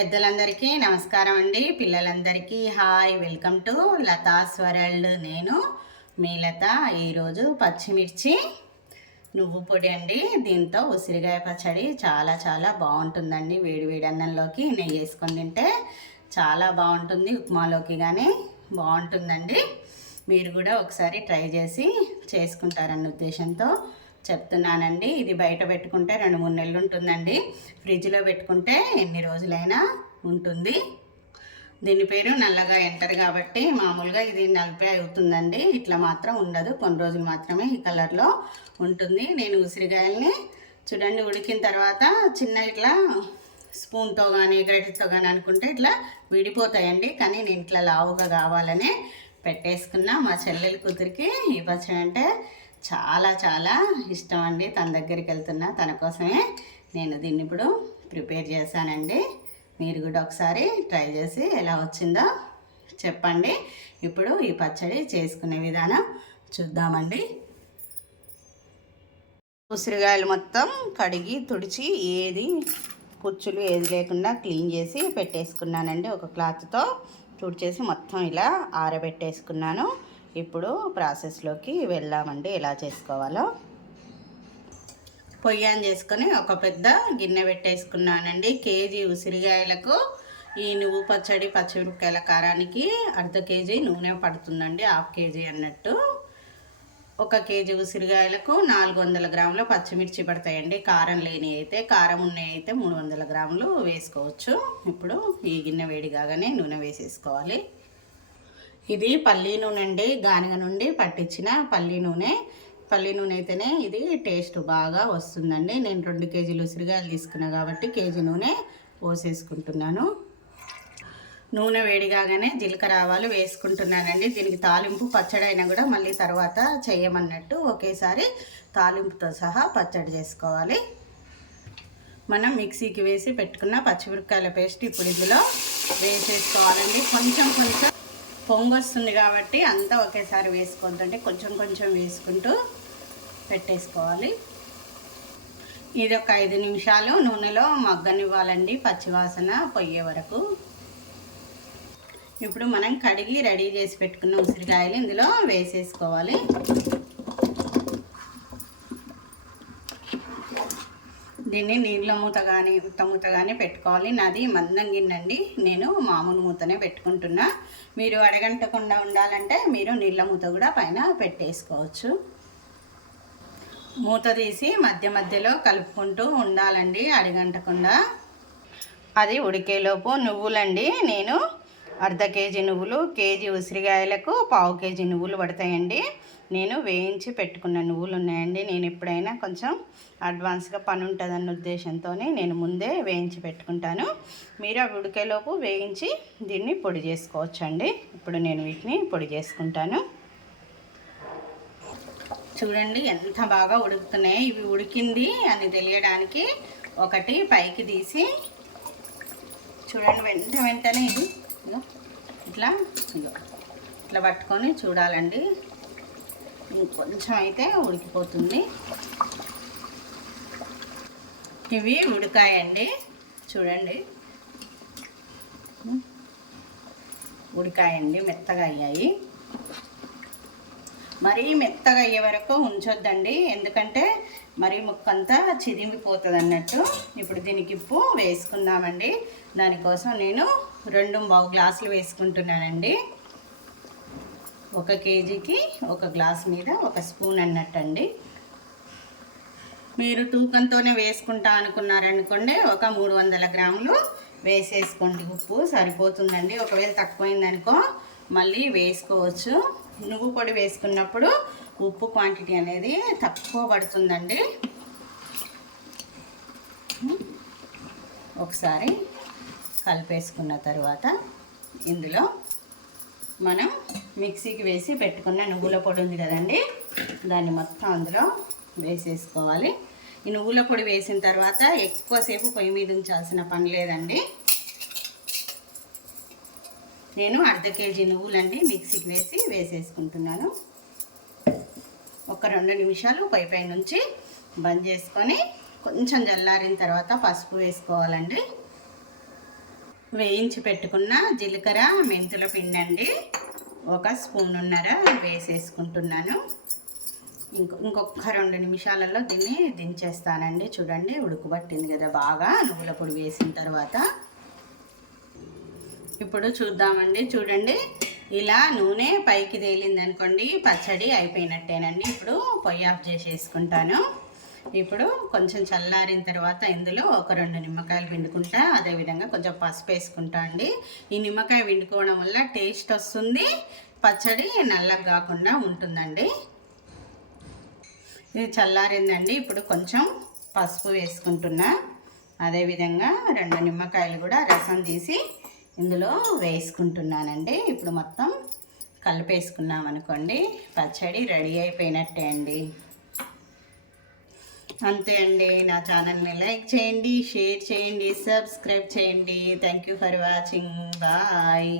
పెద్దలందరికీ నమస్కారం అండి. పిల్లలందరికీ hi, welcome to Latha's world. నేను మీ లత. ఈరోజు పచ్చిమిర్చి నువ్వు పొడి అండి. దీంతో ఉసిరికాయ పచ్చడి చాలా చాలా బాగుంటుందండి. వేడి వేడి అన్నంలోకి నెయ్యి వేసుకొని తింటే చాలా బాగుంటుంది. ఉప్మాలోకి కానీ బాగుంటుందండి. మీరు కూడా ఒకసారి ట్రై చేసి చేసుకుంటారన్న ఉద్దేశంతో చెప్తున్నానండి. ఇది బయట పెట్టుకుంటే 2-3 నెలలు ఉంటుందండి. ఫ్రిడ్జ్లో పెట్టుకుంటే ఎన్ని రోజులైనా ఉంటుంది. దీని పేరు నల్లగా ఎంటర్ కాబట్టి మామూలుగా ఇది నలిపే అవుతుందండి. ఇట్లా మాత్రం ఉండదు, కొన్ని రోజులు మాత్రమే ఈ కలర్లో ఉంటుంది. నేను ఉసిరికాయల్ని చూడండి ఉడికిన తర్వాత చిన్న ఇట్లా స్పూన్తో కానీ గరిటెతో కానీ అనుకుంటే ఇట్లా విడిపోతాయండి. కానీ నేను ఇట్లా లావుగా కావాలనే పెట్టేసుకున్నా. మా చెల్లెల కూతురికి ఈ పచ్చడి అంటే చాలా చాలా ఇష్టం అండి. తన దగ్గరికి వెళ్తున్నా, తన కోసమే నేను దీన్ని ఇప్పుడు ప్రిపేర్ చేశానండి. మీరు కూడా ఒకసారి ట్రై చేసి ఎలా వచ్చిందో చెప్పండి. ఇప్పుడు ఈ పచ్చడి చేసుకునే విధానం చూద్దామండి. ఉసిరికాయలు మొత్తం కడిగి తుడిచి ఏది పుచ్చులు ఏది లేకుండా క్లీన్ చేసి పెట్టేసుకున్నానండి. ఒక క్లాత్తో తుడిచేసి మొత్తం ఇలా ఆరబెట్టేసుకున్నాను. ఇప్పుడు ప్రాసెస్లోకి వెళ్దామండి, ఎలా చేసుకోవాలో. పొయ్యి ఆన్ చేసుకొని ఒక పెద్ద గిన్నె పెట్టేసుకున్నానండి. కేజీ ఉసిరికాయలకు ఈ నువ్వు పచ్చడి పచ్చిమిరపకాయల కారానికి ½ కేజీ నూనె పడుతుందండి. ½ కేజీ అన్నట్టు. 1 కేజీ ఉసిరికాయలకు 400 గ్రాముల పచ్చిమిర్చి పడతాయండి. కారం లేని అయితే, కారం ఉన్నాయి అయితే 300 గ్రాములు వేసుకోవచ్చు. ఇప్పుడు ఈ గిన్నె వేడి కాగానే నూనె వేసేసుకోవాలి. ఇది పల్లి నూనె అండి, గానుగ నుండి పట్టించిన పల్లి నూనె. పల్లి నూనె అయితేనే ఇది టేస్ట్ బాగా వస్తుందండి. నేను 2 కేజీలు ఉసిరికాయలు తీసుకున్నా కాబట్టి కేజీ నూనె పోసేసుకుంటున్నాను. నూనె వేడిగానే జీలకర్ర ఆవాలు వేసుకుంటున్నానండి. దీనికి తాలింపు పచ్చడి అయినా కూడా మళ్ళీ తర్వాత చేయమన్నట్టు ఒకేసారి తాలింపుతో సహా పచ్చడి చేసుకోవాలి. మనం మిక్సీకి వేసి పెట్టుకున్న పచ్చిమిరపకాయల పేస్ట్ ఇప్పుడు ఇందులో వేసేసుకోవాలండి. కొంచెం కొంచెం పొంగు వస్తుంది కాబట్టి అంతా ఒకేసారి వేసుకోవద్దంటే కొంచెం కొంచెం వేసుకుంటూ పెట్టేసుకోవాలి. ఇది ఒక 5 నిమిషాలు నూనెలో మగ్గనివ్వాలండి, పచ్చివాసన పోయే వరకు. ఇప్పుడు మనం కడిగి రెడీ చేసి పెట్టుకున్న ఉసిరికాయలు ఇందులో వేసేసుకోవాలి. దీన్ని నీళ్ళ మూత కానీ ఉత్త మూత కానీ పెట్టుకోవాలి. నాది మందం గిన్నెండి, నేను మామూలు మూతనే పెట్టుకుంటున్నా. మీరు అడగంటకుండా ఉండాలంటే మీరు నీళ్ళ మూత కూడా పైన పెట్టేసుకోవచ్చు. మూత తీసి మధ్య మధ్యలో కలుపుకుంటూ ఉండాలండి, అడగంటకుండా. అది ఉడికేలోపు నువ్వులండి, నేను ½ కేజీ నువ్వులు, కేజీ ఉసిరికాయలకు 1/2 కేజీ నువ్వులు పడతాయండి. నేను వేయించి పెట్టుకున్న నువ్వులు ఉన్నాయండి. నేను ఎప్పుడైనా కొంచెం అడ్వాన్స్గా పని ఉంటుందన్న ఉద్దేశంతో నేను ముందే వేయించి పెట్టుకుంటాను. మీరు అవి ఉడికేలోపు వేయించి దీన్ని పొడి చేసుకోవచ్చండి. ఇప్పుడు నేను వీటిని పొడి చేసుకుంటాను. చూడండి ఎంత బాగా ఉడుకుతున్నాయి. ఇవి ఉడికింది అని తెలియడానికి ఒకటి పైకి తీసి చూడండి. వెంటనే ఇది ఇట్లా ఇట్లా పట్టుకొని చూడాలండి. ఇంకొంచెం అయితే ఉడికిపోతుంది. ఇవి ఉడికాయండి, చూడండి ఉడికాయండి, మెత్తగా అయ్యాయి. మరీ మెత్తగా అయ్యే వరకు ఉంచొద్దండి, ఎందుకంటే మరీ ముక్కంతా చిదిమిపోతుంది అన్నట్టు. ఇప్పుడు దీనికి ఉప్పు వేసుకుందామండి. దానికోసం నేను 2 గ్లాసులు వేసుకుంటున్నానండి. 1 కేజీకి 1 గ్లాస్ మీద 1 స్పూన్ అన్నట్టండి. మీరు తూకంతోనే వేసుకుంటా అనుకున్నారనుకోండి, ఒక 300 గ్రాములు వేసేసుకోండి. ఉప్పు సరిపోతుందండి. ఒకవేళ తక్కువైందనుకో మళ్ళీ వేసుకోవచ్చు. నువ్వు పొడి వేసుకున్నప్పుడు ఉప్పు క్వాంటిటీ అనేది తక్కువ పడుతుందండి. ఒకసారి కలిపేసుకున్న తర్వాత ఇందులో మనం మిక్సీకి వేసి పెట్టుకున్న నువ్వుల పొడి ఉంది కదండి, దాన్ని మొత్తం అందులో వేసేసుకోవాలి. ఈ నువ్వుల పొడి వేసిన తర్వాత ఎక్కువసేపు పొయ్యి మీద ఉంచాల్సిన పని లేదండి. నేను ½ కేజీ నువ్వులండి మిక్సీకి వేసి వేసేసుకుంటున్నాను. ఒక 2 నిమిషాలు పై నుంచి బంద్ చేసుకొని కొంచెం చల్లారిన తర్వాత పసుపు వేసుకోవాలండి. వేయించి పెట్టుకున్న జీలకర్ర మెంతుల పిండి అండి, 1 స్పూనున్నర వేసేసుకుంటున్నాను. ఇంకొక 2 నిమిషాలలో దీన్ని దించేస్తానండి. చూడండి ఉడుకుబట్టింది కదా బాగా నువ్వుల పొడి వేసిన తర్వాత. ఇప్పుడు చూద్దామండి. చూడండి ఇలా నూనె పైకి తేలింది అనుకోండి, పచ్చడి అయిపోయినట్టేనండి. ఇప్పుడు పొయ్యి ఆఫ్ చేసేసుకుంటాను. ఇప్పుడు కొంచెం చల్లారిన తర్వాత ఇందులో ఒక 2 నిమ్మకాయలు పిండుకుంటా, అదేవిధంగా కొంచెం పసుపు వేసుకుంటా అండి. ఈ నిమ్మకాయ పిండుకోవడం వల్ల టేస్ట్ వస్తుంది, పచ్చడి నల్లగా కాకుండా ఉంటుందండి. ఇది చల్లారిందండి. ఇప్పుడు కొంచెం పసుపు వేసుకుంటున్నా, అదేవిధంగా 2 నిమ్మకాయలు కూడా రసం తీసి ఇందులో వేసుకుంటున్నానండి. ఇప్పుడు మొత్తం కలిపేసుకున్నాం అనుకోండి, పచ్చడి రెడీ అయిపోయినట్టే అండి. అంతే అండి. నా ఛానల్ని లైక్ చేయండి, షేర్ చేయండి, సబ్స్క్రైబ్ చేయండి. Thank you for watching. Bye.